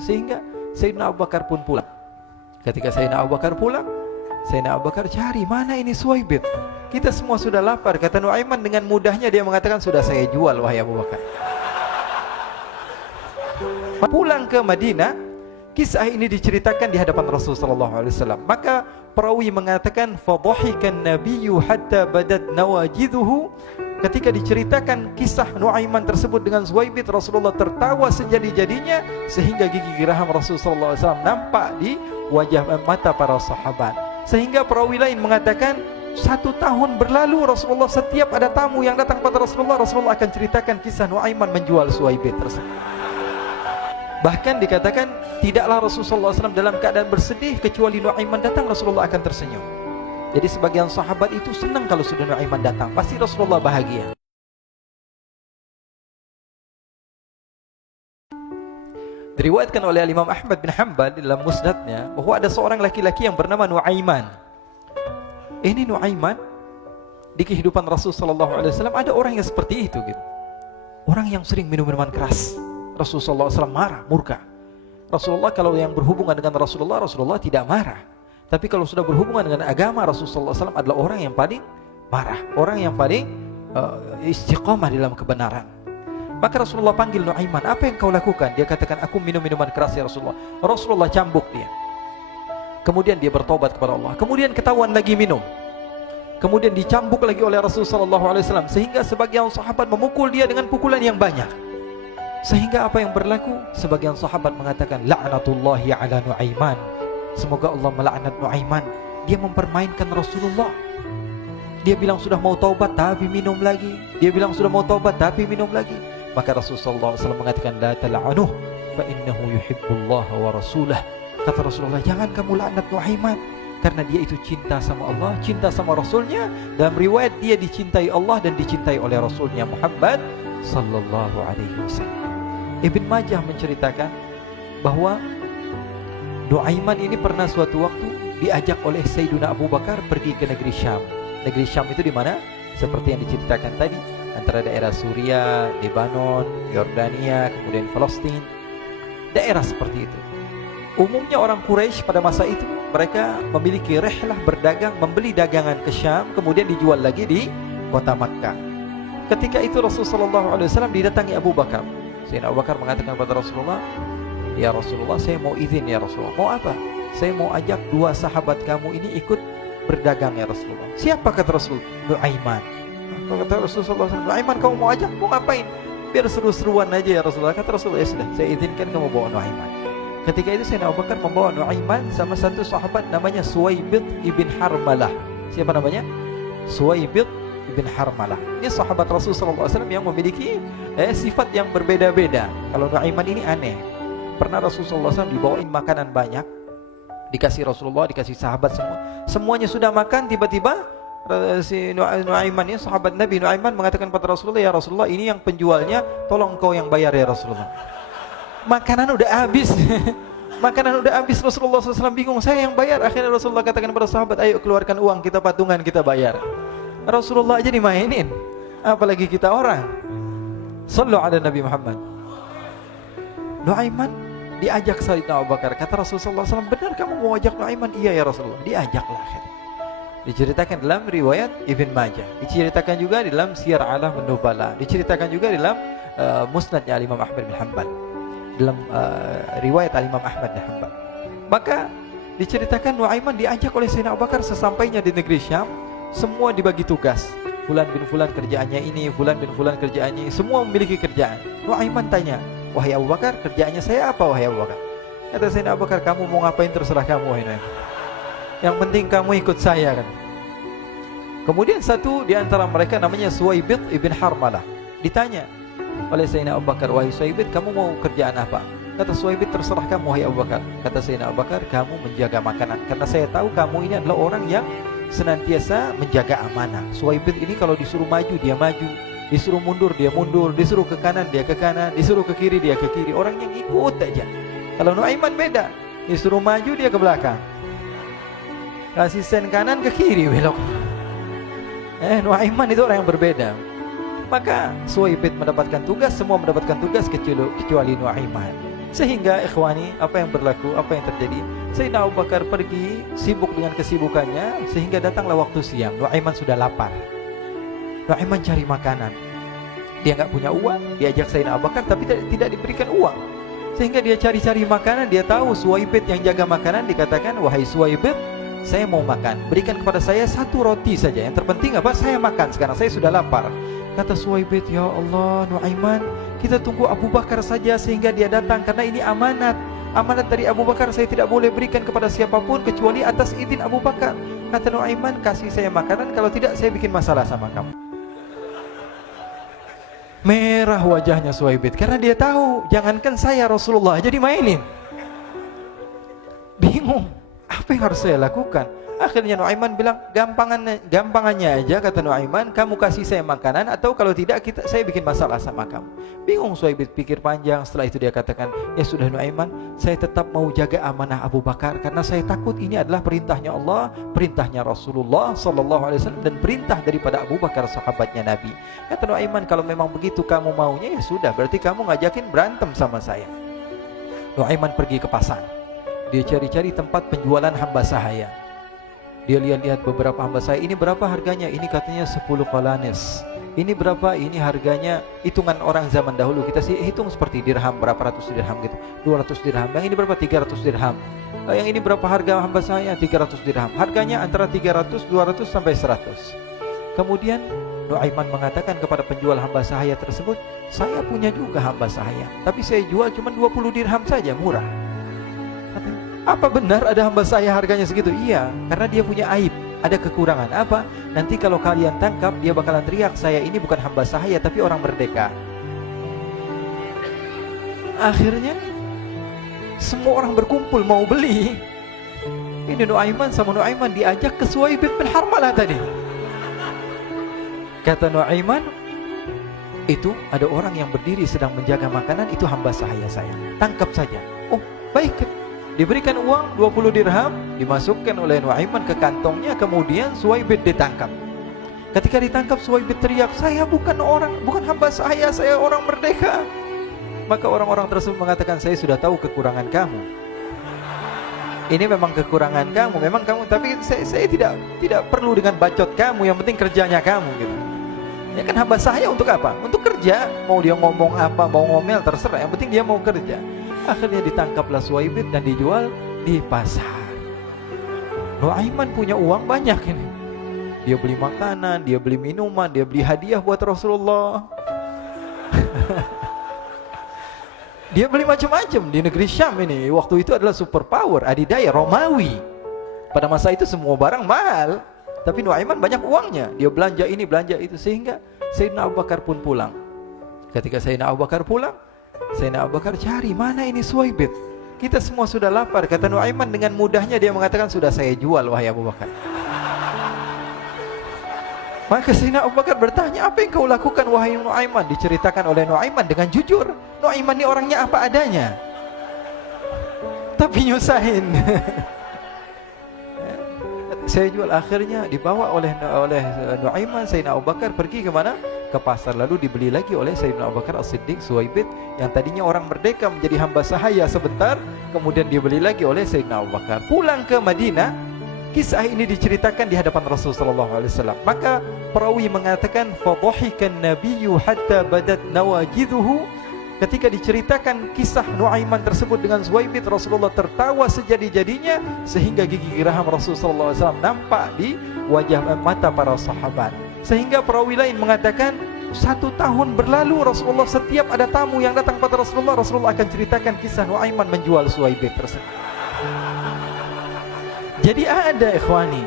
Sehingga Sayyidina Abu Bakar pun pulang. Ketika Sayyidina Abu Bakar pulang, Sayyidina Abu Bakar cari, mana ini Suwaibit? Kita semua sudah lapar. Kata Nuaiman dengan mudahnya dia mengatakan, sudah saya jual wahai Abu Bakar. Pulang ke Madinah, kisah ini diceritakan di hadapan Rasulullah SAW. Maka perawi mengatakan, fadhahikan nabiyyu hatta badat nawajiduhu. Ketika diceritakan kisah Nuaiman tersebut dengan Suwaibit, Rasulullah tertawa sejadi-jadinya sehingga gigi geraham Rasulullah SAW nampak di wajah mata para sahabat. Sehingga perawi lain mengatakan 1 tahun berlalu Rasulullah setiap ada tamu yang datang pada Rasulullah, Rasulullah akan ceritakan kisah Nuaiman menjual Suwaibit tersebut. Bahkan dikatakan tidaklah Rasulullah SAW dalam keadaan bersedih kecuali Nuaiman datang Rasulullah akan tersenyum. Jadi sebagian sahabat itu senang kalau sudah Nuaiman datang, pasti Rasulullah bahagia. Diriwayatkan oleh Imam Ahmad bin Hanbal dalam musnadnya bahwa ada seorang laki-laki yang bernama Nuaiman. Ini Nuaiman di kehidupan Rasulullah SAW ada orang yang seperti itu gitu. Orang yang sering minum minuman keras. Rasulullah SAW marah, murka. Rasulullah kalau yang berhubungan dengan Rasulullah tidak marah. Tapi kalau sudah berhubungan dengan agama, Rasulullah SAW adalah orang yang paling marah, orang yang paling istiqamah dalam kebenaran. Maka Rasulullah panggil Nuaiman, apa yang kau lakukan? Dia katakan, aku minum minuman keras ya Rasulullah. Rasulullah cambuk dia. Kemudian dia bertobat kepada Allah. Kemudian ketahuan lagi minum. Kemudian dicambuk lagi oleh Rasulullah SAW. Sehingga sebagian sahabat memukul dia dengan pukulan yang banyak. Sehingga apa yang berlaku? Sebagian sahabat mengatakan, la'natullahi ala Nuaiman. Semoga Allah melaknat Nuaiman. Dia mempermainkan Rasulullah. Dia bilang sudah mau taubat tapi minum lagi. Dia bilang sudah mau taubat tapi minum lagi. Maka Rasulullah SAW mengatakan, la tal'anuh fa innahu yuhibbullah wa rasulah. Kata Rasulullah, jangan kamu laknat Nuaiman, karena dia itu cinta sama Allah, cinta sama Rasulnya. Dalam riwayat dia dicintai Allah dan dicintai oleh Rasulnya Muhammad sallallahu alaihi wasallam. Ibn Majah menceritakan bahwa Nuaiman ini pernah suatu waktu diajak oleh Sayyidina Abu Bakar pergi ke negeri Syam. Negeri Syam itu di mana? Seperti yang diceritakan tadi, antara daerah Suriah, Lebanon, Yordania, kemudian Palestina. Daerah seperti itu. Umumnya orang Quraisy pada masa itu mereka memiliki rihlah berdagang, membeli dagangan ke Syam, kemudian dijual lagi di kota Makkah. Ketika itu Rasulullah SAW didatangi Abu Bakar. Sayyidina Abu Bakar mengatakan kepada Rasulullah, ya Rasulullah, saya mau izin ya Rasulullah. Mau apa? Saya mau ajak 2 sahabat kamu ini ikut berdagang ya Rasulullah. Siapa kata Rasul? Nuaiman. Kata Rasulullah SAW, Nuaiman kamu mau ajak? Mau ngapain? Biar seru-seruan aja ya Rasulullah. Kata Rasulullah, ya sudah, saya izinkan kamu bawa Nuaiman. Ketika itu Sayyidina Abu Bakar membawa Nuaiman sama satu sahabat namanya Suwaibit ibn Harmalah. Siapa namanya? Suwaibit ibn Harmalah. Ini sahabat Rasulullah SAW yang memiliki sifat yang berbeda-beda. Kalau Nuaiman ini aneh. Pernah Rasulullah SAW dibawain makanan banyak, dikasih Rasulullah, dikasih sahabat semua. Semuanya sudah makan, tiba-tiba si Nuaiman ini, sahabat Nabi Nuaiman mengatakan kepada Rasulullah, ya Rasulullah, ini yang penjualnya, tolong kau yang bayar ya Rasulullah. Makanan udah habis. Makanan udah habis, Rasulullah SAW bingung, saya yang bayar. Akhirnya Rasulullah katakan kepada sahabat, ayo keluarkan uang, kita patungan, kita bayar. Rasulullah aja dimainin, apalagi kita orang. Sallu ala Nabi Muhammad. Nuaiman diajak Sayyidina Abu Bakar. Kata Rasulullah SAW, benar kamu mau ajak Nuaiman? Iya ya Rasulullah. Diajaklah akhirnya. Diceritakan dalam riwayat Ibn Majah, diceritakan juga dalam Siyar A'lam An-Nubala, diceritakan juga dalam musnadnya Imam Ahmad bin Hanbal, dalam riwayat Imam Ahmad bin Hanbal. Maka diceritakan Nuaiman diajak oleh Sayyidina Abu Bakar. Sesampainya di negeri Syam, semua dibagi tugas. Fulan bin Fulan kerjaannya ini, Fulan bin Fulan kerjaannya ini, semua memiliki kerjaan. Nuaiman tanya, wahai Abu Bakar, kerjaannya saya apa wahai Abu Bakar? Kata Sayyidina Abu Bakar, kamu mau ngapain terserah kamu wahai Nuaiman. Yang penting kamu ikut saya kan. Kemudian satu di antara mereka namanya Suwaibit ibn Harmalah. Ditanya oleh Sayyidina Abu Bakar, wahai Suwaibit, kamu mau kerjaan apa? Kata Suwaibit, terserah kamu wahai Abu Bakar. Kata Sayyidina Abu Bakar, kamu menjaga makanan, karena saya tahu kamu ini adalah orang yang senantiasa menjaga amanah. Suwaibit ini kalau disuruh maju dia maju, disuruh mundur dia mundur, disuruh ke kanan dia ke kanan, disuruh ke kiri dia ke kiri. Orang yang ikut aja. Kalau Nuaiman beda, disuruh maju dia ke belakang, kasih sen kanan ke kiri belok. Nuaiman itu orang yang berbeda. Maka Suwaibit mendapatkan tugas, semua mendapatkan tugas kecuali Nuaiman. Sehingga ikhwani, apa yang berlaku, apa yang terjadi? Sayyidina Abu Bakar pergi sibuk dengan kesibukannya, sehingga datanglah waktu siang. Nuaiman sudah lapar. Nuaiman cari makanan. Dia nggak punya uang, diajak Sayyidina Abu Bakar tapi tidak diberikan uang. Sehingga dia cari-cari makanan, dia tahu Suwaibit yang jaga makanan, dikatakan, "Wahai Suwaibit, saya mau makan, berikan kepada saya 1 roti saja. Yang terpenting apa? Saya makan sekarang, saya sudah lapar." Kata Suwaibit, "Ya Allah, Nuaiman, kita tunggu Abu Bakar saja sehingga dia datang, karena ini amanat. Amanat dari Abu Bakar, saya tidak boleh berikan kepada siapapun kecuali atas izin Abu Bakar." Kata Nuaiman, "Kasih saya makanan, kalau tidak saya bikin masalah sama kamu." Merah wajahnya Suwaibit karena dia tahu, jangankan saya, Rasulullah jadi mainin. Bingung, apa yang harus saya lakukan? Akhirnya Nuaiman bilang, gampangannya aja, kata Nuaiman, kamu kasih saya makanan, atau kalau tidak saya bikin masalah sama kamu. Bingung Suwaibit, pikir panjang. Setelah itu dia katakan, ya sudah Nuaiman, saya tetap mau jaga amanah Abu Bakar, karena saya takut ini adalah perintahnya Allah, perintahnya Rasulullah SAW, dan perintah daripada Abu Bakar, sahabatnya Nabi. Kata Nuaiman, kalau memang begitu kamu maunya, ya sudah, berarti kamu ngajakin berantem sama saya. Nuaiman pergi ke pasar. Dia cari-cari tempat penjualan hamba sahaya. Dia lihat-lihat beberapa hamba sahaya. Ini berapa harganya? Ini katanya 10 qalanis. Ini berapa? Ini harganya, hitungan orang zaman dahulu, kita sih hitung seperti dirham, berapa ratus dirham gitu, 200 dirham. Yang ini berapa? 300 dirham. Yang ini berapa harga hamba sahaya? 300 dirham. Harganya antara 300, 200 sampai 100. Kemudian Nuaiman mengatakan kepada penjual hamba sahaya tersebut, saya punya juga hamba sahaya, tapi saya jual cuma 20 dirham saja, murah. Apa benar ada hamba saya harganya segitu? Iya, karena dia punya aib, ada kekurangan. Apa? Nanti kalau kalian tangkap, dia bakalan teriak, saya ini bukan hamba sahaya tapi orang merdeka. Akhirnya semua orang berkumpul mau beli. Ini Nuaiman sama Nuaiman diajak ke Suwaibit bin Harmalah tadi. Kata Nuaiman, itu ada orang yang berdiri sedang menjaga makanan, itu hamba sahaya saya, tangkap saja. Oh baik. Diberikan uang 20 dirham, dimasukkan oleh Nuaiman ke kantongnya, kemudian Suwaibit ditangkap. Ketika ditangkap, Suwaibit teriak, saya bukan hamba saya orang merdeka. Maka orang-orang tersebut mengatakan, saya sudah tahu kekurangan kamu. Ini memang kekurangan kamu, memang kamu, tapi saya tidak perlu dengan bacot kamu, yang penting kerjanya kamu gitu. Ya kan hamba saya untuk apa? Untuk kerja. Mau dia ngomong apa, mau ngomel terserah, yang penting dia mau kerja. Akhirnya ditangkaplah Suwaibit dan dijual di pasar. Nuaiman punya uang banyak ini. Dia beli makanan, dia beli minuman, dia beli hadiah buat Rasulullah. Dia beli macam-macam di negeri Syam ini. Waktu itu adalah superpower, adidaya Romawi. Pada masa itu semua barang mahal, tapi Nuaiman banyak uangnya. Dia belanja ini, belanja itu, sehingga Sayyidina Abu Bakar pun pulang. Ketika Sayyidina Abu Bakar pulang, Sayyidina Abu Bakar cari, mana ini Suwaibit? Kita semua sudah lapar. Kata Nuaiman dengan mudahnya dia mengatakan, sudah saya jual wahai Abu Bakar. Maka Sayyidina Abu Bakar bertanya, apa yang kau lakukan wahai Nuaiman? Diceritakan oleh Nuaiman dengan jujur. Nuaiman ini orangnya apa adanya, tapi nyusahin. Saya jual. Akhirnya dibawa oleh Nuaiman, Sayyidina Abu Bakar pergi ke mana? Ke pasar, lalu dibeli lagi oleh Sayyidina Abu Bakar As-Siddiq. Suwaibit yang tadinya orang merdeka menjadi hamba sahaya sebentar, kemudian dibeli lagi oleh Sayyidina Abu Bakar. Pulang ke Madinah, kisah ini diceritakan di hadapan Rasulullah SAW. Maka perawi mengatakan, fadhahikan nabiyyu hatta badat nawajiduhu. Ketika diceritakan kisah Nuaiman tersebut dengan Suwaibit, Rasulullah tertawa sejadi-jadinya sehingga gigi geraham Rasulullah SAW nampak di wajah mata para sahabat. Sehingga perawi lain mengatakan 1 tahun berlalu, Rasulullah setiap ada tamu yang datang pada Rasulullah, Rasulullah akan ceritakan kisah Nuaiman menjual Suwaibit tersebut. Jadi ada ikhwani,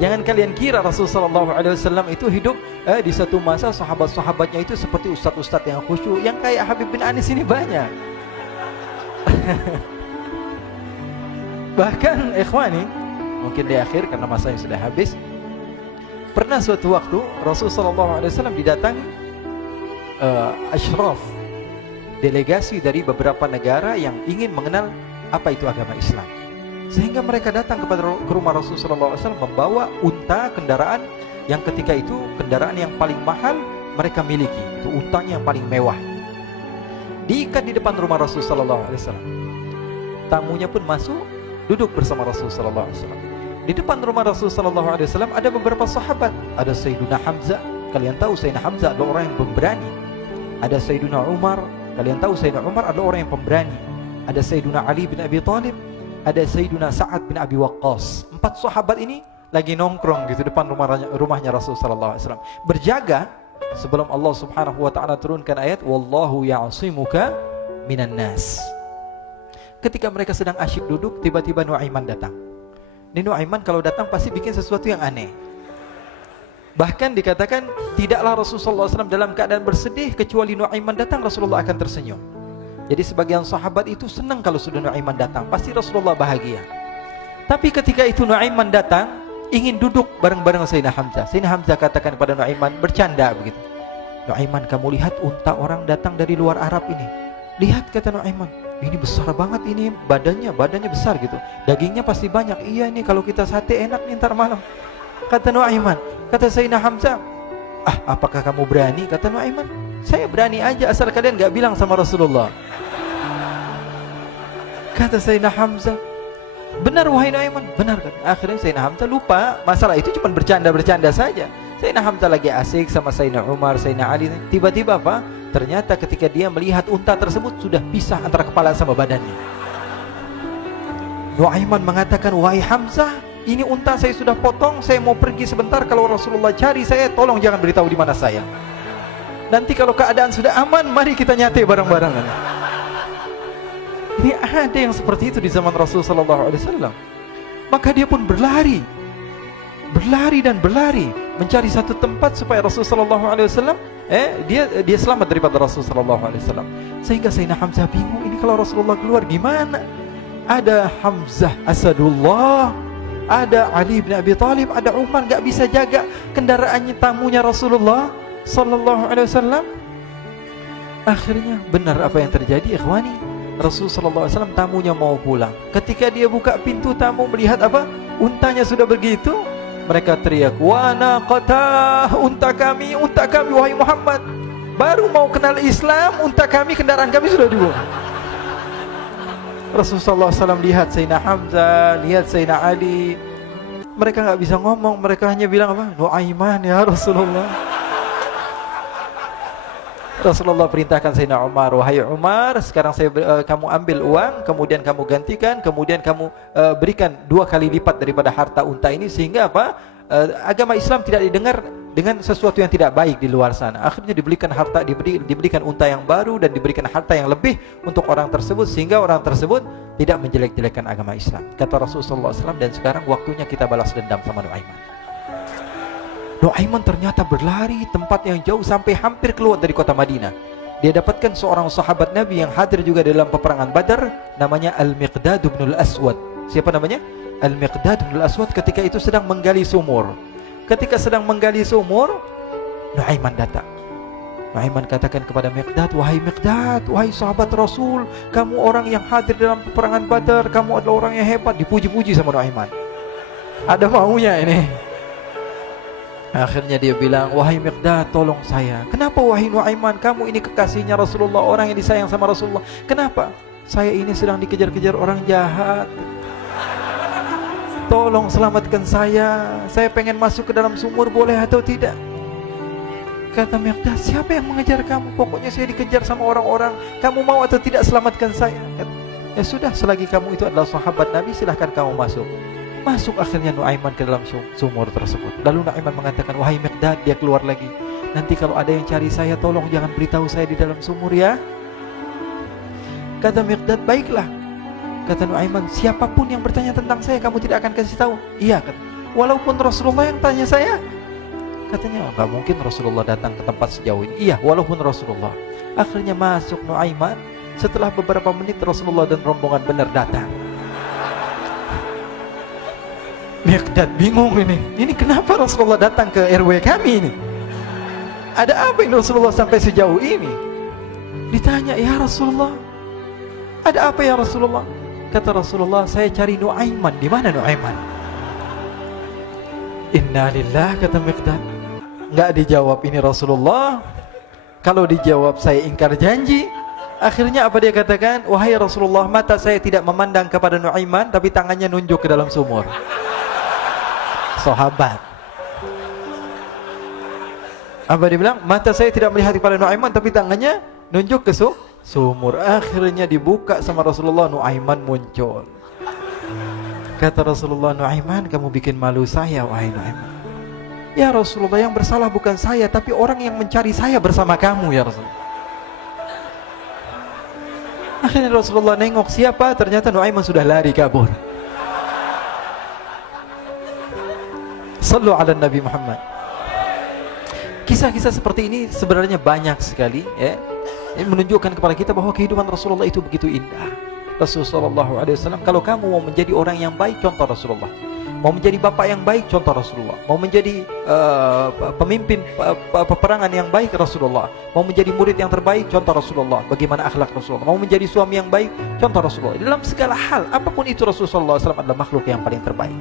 jangan kalian kira Rasulullah SAW itu hidup di satu masa sahabat-sahabatnya itu seperti ustadz-ustadz yang khusyuk, yang kayak Habib bin Anis ini banyak. Bahkan ikhwani, mungkin di akhir karena masanya sudah habis, pernah suatu waktu Rasulullah SAW didatangi asyraf, delegasi dari beberapa negara yang ingin mengenal apa itu agama Islam. Sehingga mereka datang ke rumah Rasulullah SAW membawa unta, kendaraan yang ketika itu kendaraan yang paling mahal mereka miliki, itu untanya yang paling mewah. diikat di depan rumah Rasul sallallahu alaihi wasallam. Tamunya pun masuk, duduk bersama Rasul sallallahu alaihi wasallam. Di depan rumah Rasul sallallahu alaihi wasallam ada beberapa sahabat. Ada Sayyiduna Hamzah. Kalian tahu Sayyidina Hamzah adalah orang yang pemberani. Ada Sayyiduna Umar. Kalian tahu Sayyidina Umar adalah orang yang pemberani. Ada Sayyiduna Ali bin Abi Thalib. Ada Sayyiduna Sa'ad bin Abi Waqqas. 4 sahabat ini lagi nongkrong gitu depan rumahnya Rasul sallallahu alaihi wasallam. Berjaga sebelum Allah Subhanahu wa taala turunkan ayat wallahu ya'simuka minan nas. Ketika mereka sedang asyik duduk, tiba-tiba Nuaiman datang. Ini Nuaiman kalau datang pasti bikin sesuatu yang aneh. Bahkan dikatakan tidaklah Rasulullah SAW dalam keadaan bersedih kecuali Nuaiman datang Rasulullah akan tersenyum. Jadi sebagian sahabat itu senang kalau sudah Nuaiman datang, pasti Rasulullah bahagia. Tapi ketika itu Nuaiman datang ingin duduk bareng-bareng Sayyidina Hamzah. Sayyidina Hamzah katakan kepada Nuaiman, bercanda begitu. Nuaiman, kamu lihat unta orang datang dari luar Arab ini. Lihat, kata Nuaiman, ini besar banget ini, badannya besar gitu. Dagingnya pasti banyak. Iya nih kalau kita sate enak nih ntar malam. Kata Nuaiman. Kata Sayyidina Hamzah, apakah kamu berani? Kata Nuaiman, saya berani aja asal kalian gak bilang sama Rasulullah. Kata Sayyidina Hamzah, benar wahai Nuaiman, benar kan? Akhirnya Sayyidina Hamzah lupa masalah itu, cuma bercanda-bercanda saja. Sayyidina Hamzah lagi asik sama Sayyidina Umar, Sayyidina Ali. Tiba-tiba apa? Ternyata ketika dia melihat unta tersebut sudah pisah antara kepala sama badannya. Nuaiman mengatakan, wahai Hamzah, ini unta saya sudah potong, saya mau pergi sebentar. Kalau Rasulullah cari saya, tolong jangan beritahu di mana saya. Nanti kalau keadaan sudah aman, mari kita nyate bareng-bareng. Ini ada yang seperti itu di zaman Rasul sallallahu alaihi wasallam. Maka dia pun berlari dan berlari mencari satu tempat supaya Rasul sallallahu alaihi wasallam dia selamat daripada Rasul sallallahu alaihi wasallam. Sehingga Sayyidina Hamzah bingung, ini kalau Rasulullah keluar gimana? Ada Hamzah Asadullah, ada Ali bin Abi Thalib, ada Umar, enggak bisa jaga kendaraannya tamunya Rasulullah sallallahu alaihi wasallam. Akhirnya benar apa yang terjadi, ikhwani. Rasul sallallahu alaihi wasallam tamunya mau pulang. Ketika dia buka pintu tamu melihat apa? Untanya sudah begitu. Mereka teriak, "Wa naqatah, unta kami wahai Muhammad. Baru mau kenal Islam, unta kami, kendaraan kami sudah dibuang." Rasulullah SAW lihat Sayyidina Hamzah, lihat Sayyidina Ali. Mereka enggak bisa ngomong, mereka hanya bilang apa? Nuaiman ya Rasulullah. Rasulullah perintahkan Sayyidina Umar, wahai Umar, sekarang kamu ambil uang, kemudian kamu gantikan, kemudian kamu berikan 2 kali lipat daripada harta unta ini, sehingga apa? Agama Islam tidak didengar dengan sesuatu yang tidak baik di luar sana. Akhirnya diberikan harta, diberikan unta yang baru dan diberikan harta yang lebih untuk orang tersebut, sehingga orang tersebut tidak menjelek-jelekan agama Islam. Kata Rasulullah SAW, dan sekarang waktunya kita balas dendam sama Nuaiman. Nuaiman ternyata berlari tempat yang jauh sampai hampir keluar dari kota Madinah. Dia dapatkan seorang sahabat Nabi yang hadir juga dalam peperangan Badar, namanya Al-Miqdad bin Al-Aswad. Siapa namanya? Al-Miqdad bin Al-Aswad ketika itu sedang menggali sumur. Ketika sedang menggali sumur, Nuaiman datang. Nuaiman katakan kepada Miqdad, wahai Miqdad, wahai sahabat Rasul, kamu orang yang hadir dalam peperangan Badar, kamu adalah orang yang hebat. Dipuji-puji sama Nuaiman. Ada maunya ini. Akhirnya dia bilang, wahai Miqdad, tolong saya. Kenapa wahai Nuaiman, kamu ini kekasihnya Rasulullah, orang yang disayang sama Rasulullah. Kenapa? Saya ini sedang dikejar-kejar orang jahat. Tolong selamatkan saya. Saya pengen masuk ke dalam sumur, boleh atau tidak? Kata Miqdad, siapa yang mengejar kamu? Pokoknya saya dikejar sama orang-orang. Kamu mau atau tidak selamatkan saya? Ya sudah, selagi kamu itu adalah sahabat Nabi, silahkan kamu masuk. Masuk akhirnya Nuaiman ke dalam sumur tersebut. Lalu Nuaiman mengatakan, wahai Miqdad, dia keluar lagi. Nanti kalau ada yang cari saya, tolong jangan beritahu saya di dalam sumur ya. Kata Miqdad, baiklah. Kata Nuaiman, siapapun yang bertanya tentang saya, kamu tidak akan kasih tahu? Iya, kata. Walaupun Rasulullah yang tanya saya? Katanya, enggak mungkin Rasulullah datang ke tempat sejauh ini. Iya, walaupun Rasulullah. Akhirnya masuk Nuaiman. Setelah beberapa menit Rasulullah dan rombongan benar datang. Miqdad bingung ini. Ini kenapa Rasulullah datang ke RW kami ini? Ada apa ini Rasulullah sampai sejauh ini? Ditanya, ya Rasulullah, ada apa ya Rasulullah? Kata Rasulullah, saya cari Nuaiman. Di mana Nuaiman? Innalillah, kata Miqdad. Enggak dijawab ini Rasulullah. Kalau dijawab saya ingkar janji. Akhirnya apa dia katakan? Wahai Rasulullah, mata saya tidak memandang kepada Nuaiman, tapi tangannya nunjuk ke dalam sumur. Sahabat. Apa dia bilang? Mata saya tidak melihat kepada Nuaiman, tapi tangannya nunjuk ke sumur. Akhirnya dibuka sama Rasulullah, Nuaiman muncul. Kata Rasulullah, Nuaiman, kamu bikin malu saya, wahai Nuaiman. Ya Rasulullah, yang bersalah bukan saya, tapi orang yang mencari saya bersama kamu, ya Rasulullah. Akhirnya Rasulullah nengok, siapa? Ternyata Nuaiman sudah lari kabur. Sallu ala Nabi Muhammad. Kisah-kisah seperti ini sebenarnya banyak sekali, ya. Ini menunjukkan kepada kita bahwa kehidupan Rasulullah itu begitu indah. Rasulullah SAW, kalau kamu mau menjadi orang yang baik, contoh Rasulullah. Mau menjadi bapak yang baik, contoh Rasulullah. Mau menjadi pemimpin peperangan yang baik, Rasulullah. Mau menjadi murid yang terbaik, contoh Rasulullah. Bagaimana akhlak Rasulullah. Mau menjadi suami yang baik, contoh Rasulullah. Dalam segala hal, apapun itu, Rasulullah SAW adalah makhluk yang paling terbaik.